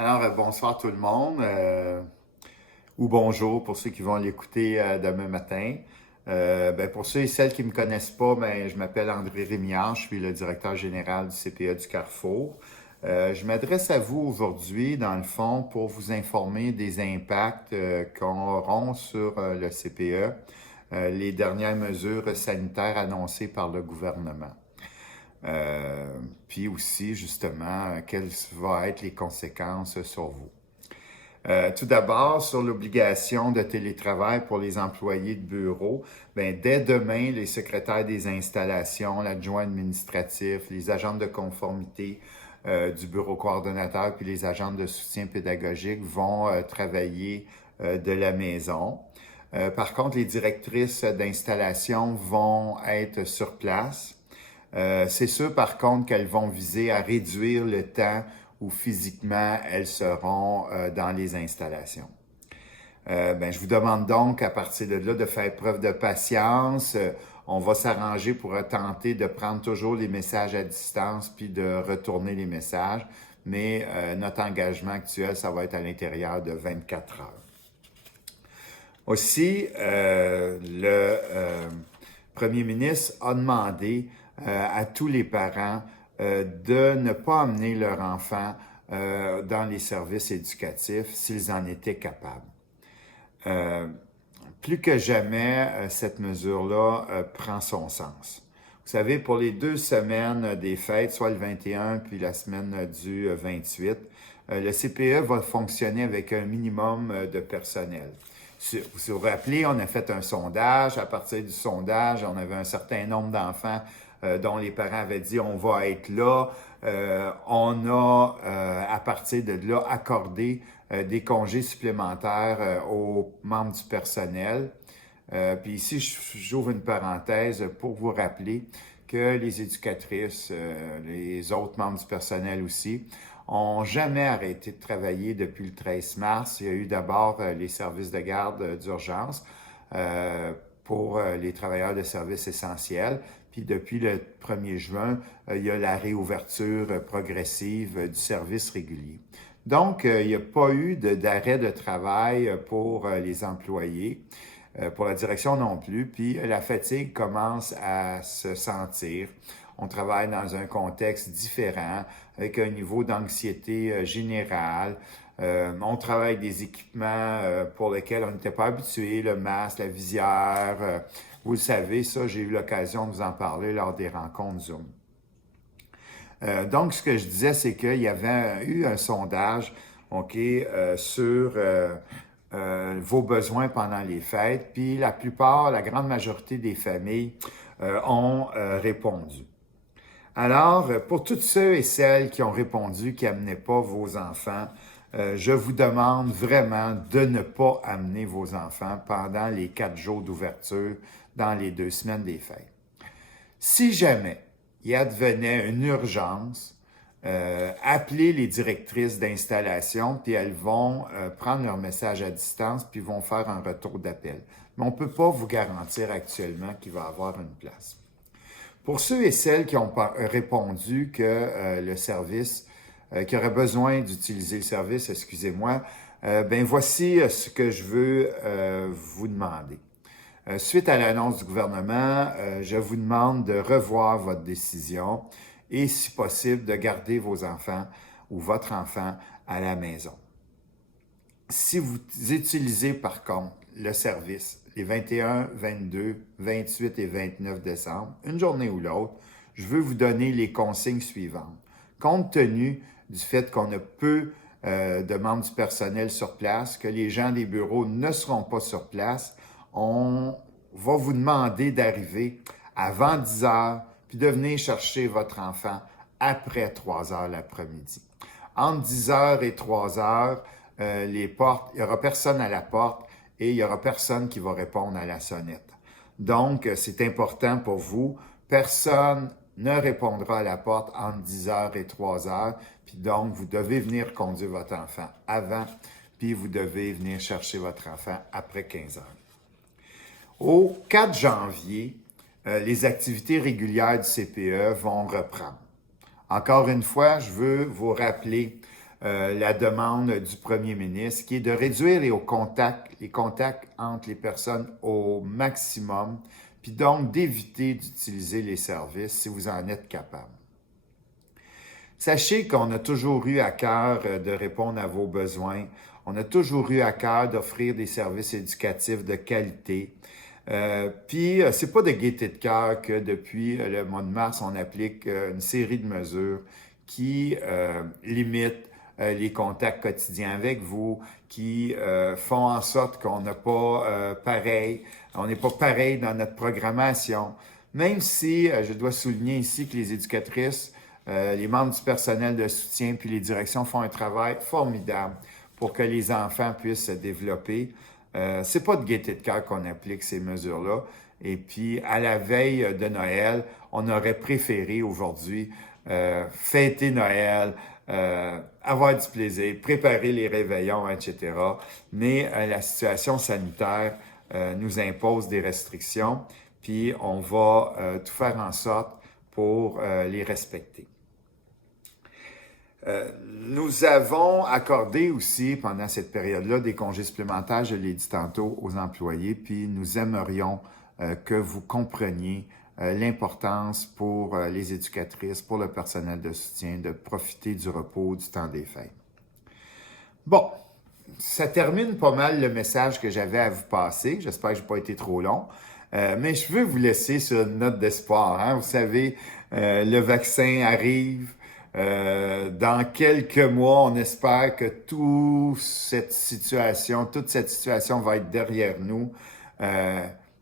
Alors, bonsoir tout le monde, ou bonjour pour ceux qui vont l'écouter demain matin. Pour ceux et celles qui ne me connaissent pas, je m'appelle André Rémillard, je suis le directeur général du CPE du Carrefour. Je m'adresse à vous aujourd'hui, dans le fond, pour vous informer des impacts qu'on auront sur le CPE, les dernières mesures sanitaires annoncées par le gouvernement. Puis aussi, justement, quelles vont être les conséquences sur vous. Tout d'abord, sur l'obligation de télétravail pour les employés de bureau, dès demain, les secrétaires des installations, l'adjoint administratif, les agents de conformité du bureau coordonnateur puis les agents de soutien pédagogique vont travailler de la maison. Par contre, les directrices d'installation vont être sur place. C'est sûr, par contre, qu'elles vont viser à réduire le temps où physiquement elles seront dans les installations. Je vous demande donc à partir de là de faire preuve de patience. On va s'arranger pour tenter de prendre toujours les messages à distance puis de retourner les messages. Mais notre engagement actuel, ça va être à l'intérieur de 24 heures. Aussi, le premier ministre a demandé à tous les parents de ne pas amener leur enfant dans les services éducatifs s'ils en étaient capables. Plus que jamais, cette mesure-là prend son sens. Vous savez, pour les 2 semaines des fêtes, soit le 21 puis la semaine du 28, le CPE va fonctionner avec un minimum de personnel. Si vous vous rappelez, on a fait un sondage. À partir du sondage, on avait un certain nombre d'enfants dont les parents avaient dit « on va être là ». On a, à partir de là, accordé des congés supplémentaires aux membres du personnel. Puis ici, j'ouvre une parenthèse pour vous rappeler que les éducatrices, les autres membres du personnel aussi, ont jamais arrêté de travailler depuis le 13 mars. Il y a eu d'abord les services de garde d'urgence pour les travailleurs de services essentiels. Puis depuis le 1er juin, il y a la réouverture progressive du service régulier. Donc, il n'y a pas eu d'arrêt de travail pour les employés, pour la direction non plus. Puis la fatigue commence à se sentir. On travaille dans un contexte différent, avec un niveau d'anxiété générale. On travaille avec des équipements pour lesquels on n'était pas habitué, le masque, la visière. Vous le savez, ça, j'ai eu l'occasion de vous en parler lors des rencontres Zoom. Donc, ce que je disais, c'est qu'il y avait eu un sondage sur vos besoins pendant les fêtes, puis la grande majorité des familles ont répondu. Alors, pour tous ceux et celles qui ont répondu, qui n'amenaient pas vos enfants, je vous demande vraiment de ne pas amener vos enfants pendant les 4 jours d'ouverture dans les 2 semaines des fêtes. Si jamais il advenait une urgence, appelez les directrices d'installation, puis elles vont prendre leur message à distance, puis vont faire un retour d'appel. Mais on ne peut pas vous garantir actuellement qu'il va y avoir une place. Pour ceux et celles qui ont répondu que le service, qui auraient besoin d'utiliser le service, excusez-moi, voici ce que je veux vous demander. Suite à l'annonce du gouvernement, je vous demande de revoir votre décision et, si possible, de garder vos enfants ou votre enfant à la maison. Si vous utilisez, par contre, le service les 21, 22, 28 et 29 décembre, une journée ou l'autre, je veux vous donner les consignes suivantes. Compte tenu du fait qu'on a peu de membres du personnel sur place, que les gens des bureaux ne seront pas sur place, on va vous demander d'arriver avant 10 heures, puis de venir chercher votre enfant après 3 heures l'après-midi. Entre 10 heures et 3 heures, les portes, il n'y aura personne à la porte et il n'y aura personne qui va répondre à la sonnette. Donc, c'est important pour vous. Personne ne répondra à la porte entre 10 heures et 3 heures. Puis donc, vous devez venir conduire votre enfant avant, puis vous devez venir chercher votre enfant après 15 heures. Au 4 janvier, les activités régulières du CPE vont reprendre. Encore une fois, je veux vous rappeler la demande du premier ministre, qui est de réduire les contacts entre les personnes au maximum, puis donc d'éviter d'utiliser les services si vous en êtes capable. Sachez qu'on a toujours eu à cœur de répondre à vos besoins. On a toujours eu à cœur d'offrir des services éducatifs de qualité. Puis, c'est pas de gaieté de cœur que depuis le mois de mars, on applique une série de mesures qui limitent les contacts quotidiens avec vous, qui font en sorte qu'on n'a pas pareil, on n'est pas pareil dans notre programmation. Même si, je dois souligner ici que les éducatrices, les membres du personnel de soutien puis les directions font un travail formidable pour que les enfants puissent se développer. C'est pas de gaieté de cœur qu'on applique ces mesures-là. Et puis, à la veille de Noël, on aurait préféré aujourd'hui fêter Noël, avoir du plaisir, préparer les réveillons, etc. Mais la situation sanitaire nous impose des restrictions, puis on va tout faire en sorte pour les respecter. Nous avons accordé aussi, pendant cette période-là, des congés supplémentaires, je l'ai dit tantôt, aux employés, puis nous aimerions que vous compreniez l'importance pour les éducatrices, pour le personnel de soutien, de profiter du repos, du temps des fêtes. Bon, ça termine pas mal le message que j'avais à vous passer. J'espère que je n'ai pas été trop long. Mais je veux vous laisser sur une note d'espoir. Hein? Vous savez, le vaccin arrive. Dans quelques mois, on espère que toute cette situation va être derrière nous.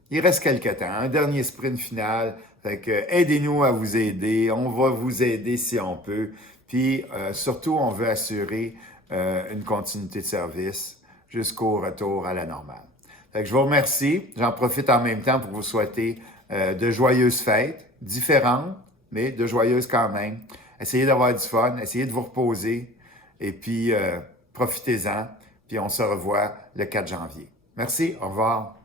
Il reste quelques temps, un dernier sprint final. Fait que aidez-nous à vous aider. On va vous aider si on peut. Puis surtout, on veut assurer une continuité de service jusqu'au retour à la normale. Fait que je vous remercie. J'en profite en même temps pour vous souhaiter de joyeuses fêtes, différentes, mais de joyeuses quand même. Essayez d'avoir du fun, essayez de vous reposer et puis profitez-en. Puis on se revoit le 4 janvier. Merci, au revoir.